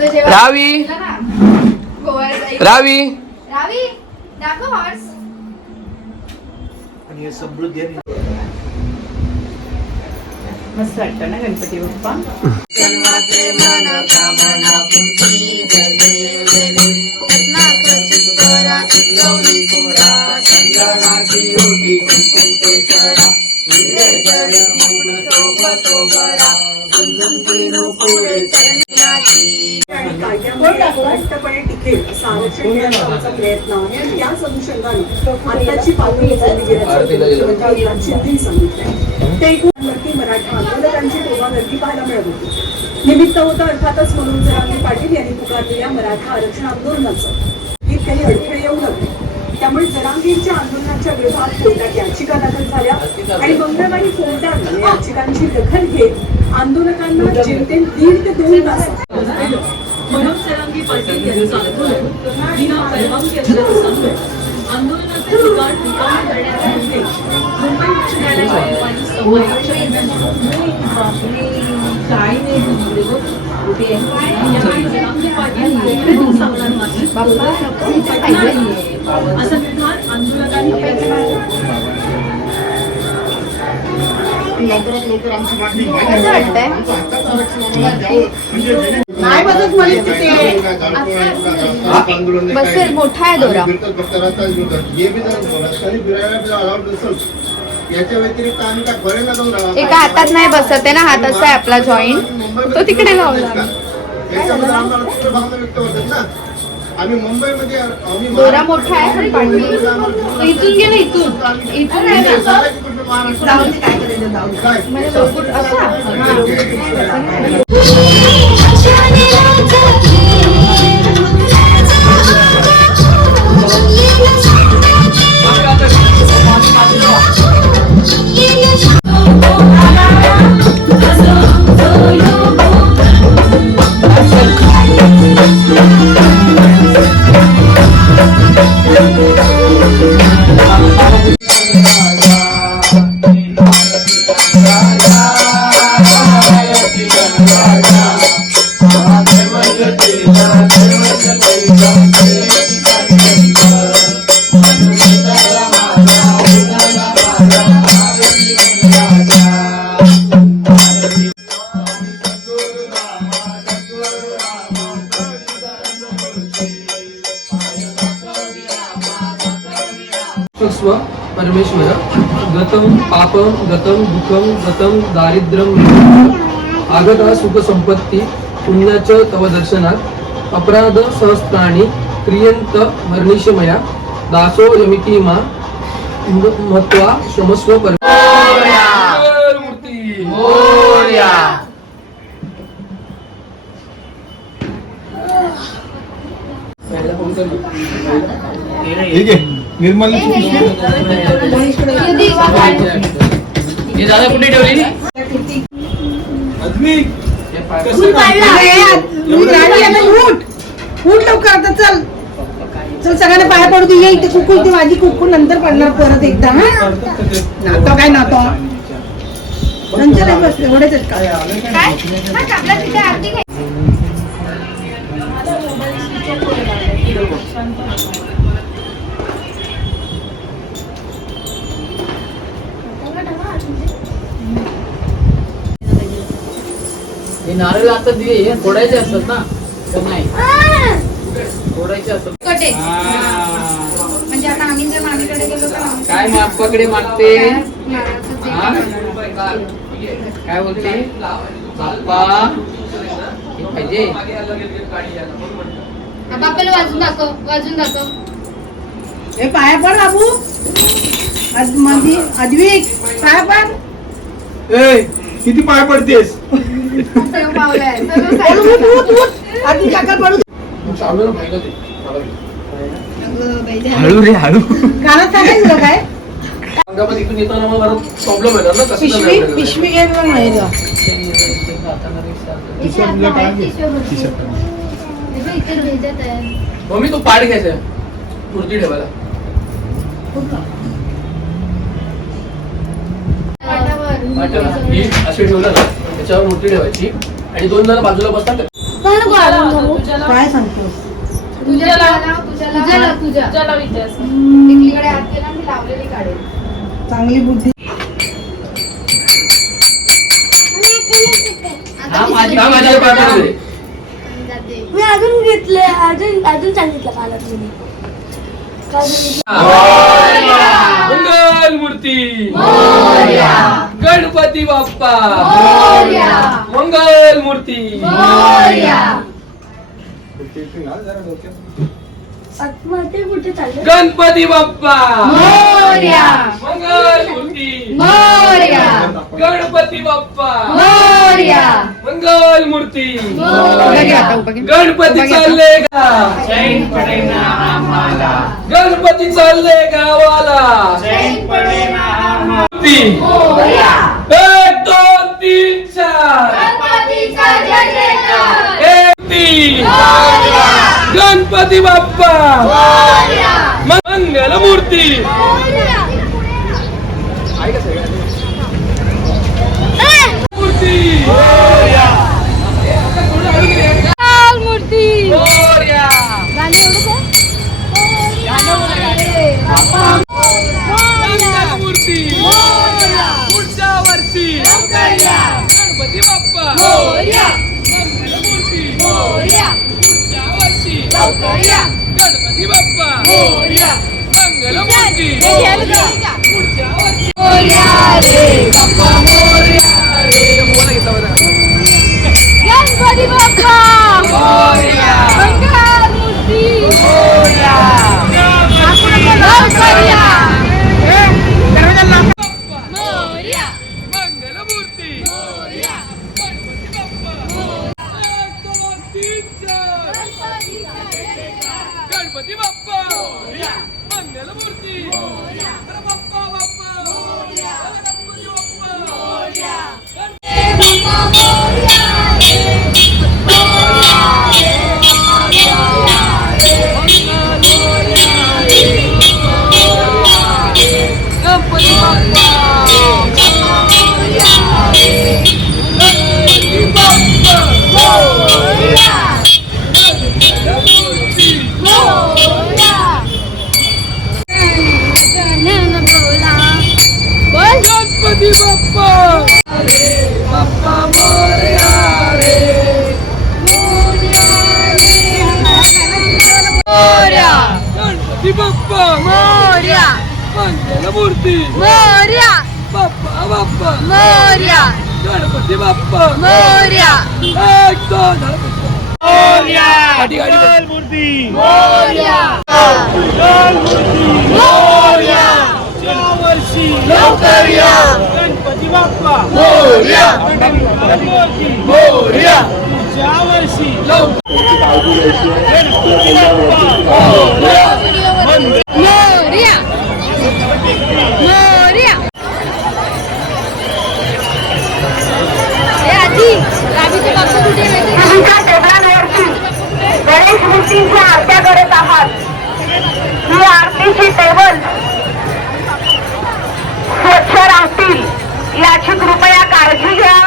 रावी रावी रावी दाखव हॉर्स. आणि हे समृद्धी मस्त वाटतं ना गणपती बाप्पा. स्पष्टपणे टिकेल असं आरक्षण देण्याचा आमचा प्रयत्न आहे आणि त्याच अनुषंगाने आताची पातळी सांगितलंय ते एकूणवरती मराठा आंदोलकांची गर्दी पाहायला मिळत होती. निमित्त होतं अर्थातच मनोज जरांगे पाटील यांनी पुकारलेल्या मराठा आरक्षण आंदोलनाचं ही काही अडथळे येऊ लागले. त्यामुळे जरांगेंच्या आंदोलनाच्या विरोधात कोर्टात याचिका दाखल झाल्या आणि मंगळवारी कोर्टाने याचिकांची दखल घेत आंदोलकांना जेमतेम 1.5 ते 2 तास मनोज जरांगे पाटील यांचं आंदोलन विना परवानगी असल्याचं सांगून आंदोलनाचे ठिकाण रिकामे करण्याचे निर्देश मुंबई उच्च न्यायालयाच्या असं विधान आंदोलकांनी बसेल मोठा आहे दोरा. याच्या व्यतिरिक्त आम्ही काय बरेला जाऊन राहा. एका हातात नाही बसत आहे ना, हात असा आहे आपला जॉईंट तो तिकडे लावला. याच्यामध्ये आम्हाला तिकडे भावना व्यक्त होतात ना. आम्ही मुंबईमध्ये दोरा मोठा आहे पण इथून गेला इथून इथून परमेश्वर गतं पापं गतं दुःखं गतं दारिद्र्यं आगता सुख संपत्ती पुण्याचं तव दर्शनात अपराध सहस्त्राणि क्रियंत वर्णिशमया दासो यमिति मा महत्वा क्षमस्व मूर्ती मोरया. निर्मल दादा कुठे ठेवली. उठ लवकर आता. चल चल सगळ्यांना पाया पडू दे. ये इथे कुकू, इथे माझी कुकू नंतर पडणार परत एकदा. हा नातो काय नातो नंतर बस एवढेच काय हे नारळ आता दिवे फोडायचे असतात ना, तर नाही फोडायचे असतात. म्हणजे आता आम्ही जर मामीकडे गेलो तर काय मापाकडे मागते. काय बोलते बाप्पा पाहिजे. बाप्पाला वाजून दाखव, वाजून दाखव. हे पाया पड बाबू. मध्ये अद्विक पाया पड. किती पाय पडतेस. हळू रे हळू. कानात टाकायचं काय इथून येताना मला प्रॉब्लेम आहे ना. पिशवी पिशवी घ्यायला नाही. मम्मी तो पाठ घ्यायचा मूर्ती ठेवायला. अशी ठेवलं ना त्याच्यावर मूर्ती ठेवायची आणि 2 जण बाजूला बसतात. काय सांगतोस? तुझ्याला विचार हात केला आणि लावलेली काढेल. चांगली बुद्धी. मी अजून घेतले अजून सांगितलं मला तुम्ही मंगल मूर्ती गणपती बाप्पा मंगल मूर्ती आत्महत्या कुठे चालले गणपती बाप्पा मंगल मूर्ती गणपती बाप्पा मंगल मूर्ती गणपती चालले का गणपती चालले गावाला मूर्ती 1 2 3 4 1 3 गणपती बाप्पा मंगल मूर्ती मूर्ती पुढच्या वर्षी गणपती बाप्पा मंगल मूर्ती पुढच्या वर्षी गणपती बाप्पा मंगल मूर्ती पुढच्या वर्षी गणपती बाप्पा मंगल मूर्ती मंगल मूर्ती गणपती बाप्पा 1 2 3 4 गणपती बाप्पा मंगल मूर्ती बाप्पा बाप्पा गणपती गणपती बाप्पा बाप्पा मोरया रे गणपती बाप्पा मंगल मूर्ती बाप्पा बाप्पा गणपती बाप्पा 1 2 मूर्ती वर्षी लवकर या गणपती बाप्पा मोरया पुढच्या वर्षी गणपती बाप्पा गणेश मूर्तींच्या आरत्या करत आहात. ही आरतीची टेबल स्वच्छ राहतील याची कृपया काळजी घ्या.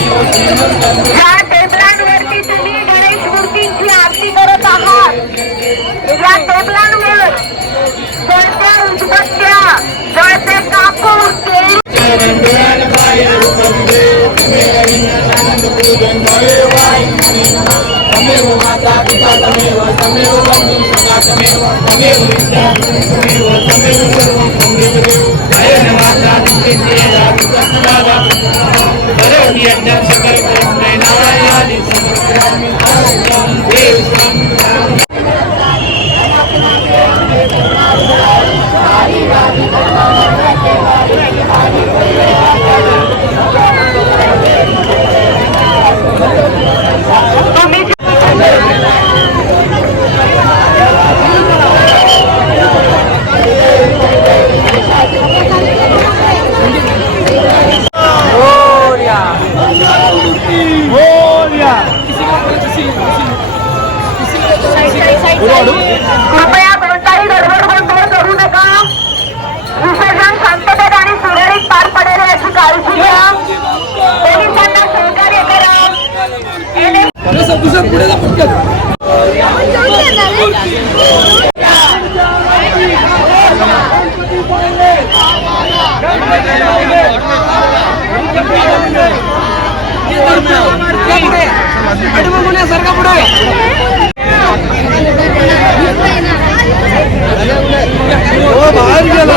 ज्या टेबलांवरती तुम्ही गणेश मूर्तींची आरती करत आहात या टेबलांवर जळत्या उदबत्त्या जळते कापूर दुसरा पुढे जा पटकन. सारखा पुढे बाहेर गेला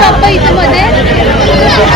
बाप्पा इथं मध्ये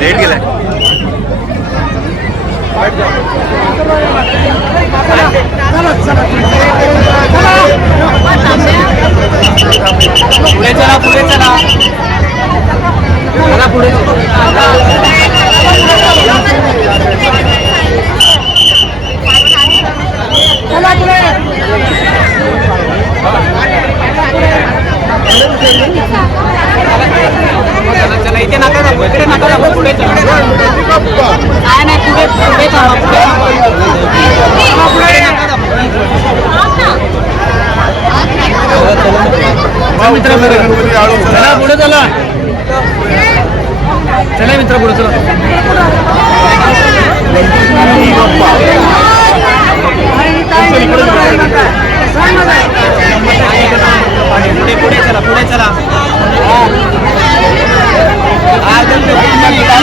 लेट गेलाय. पुढे चला पुढे चला चला पुढे चला इथे नका दाखवू इकडे नका दाखवू पुढे चला नाही नाही पुढे पुढे चला पुढे मित्र चला पुढे चला चला मित्र पुढे चला पुढे पुढे चला पुढे चला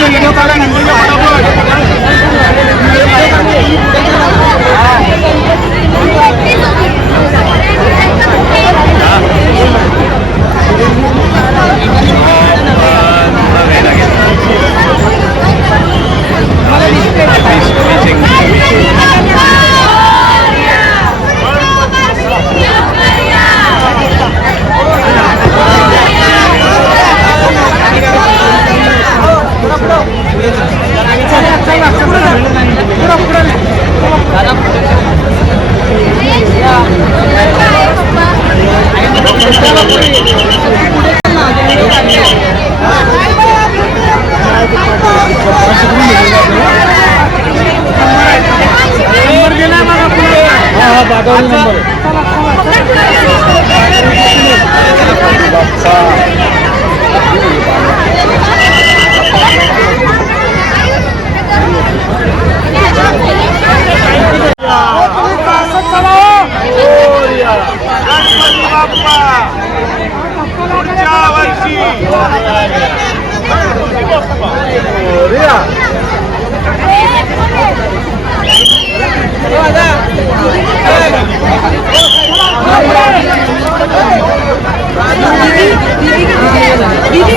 व्हिडिओ काढा दीदी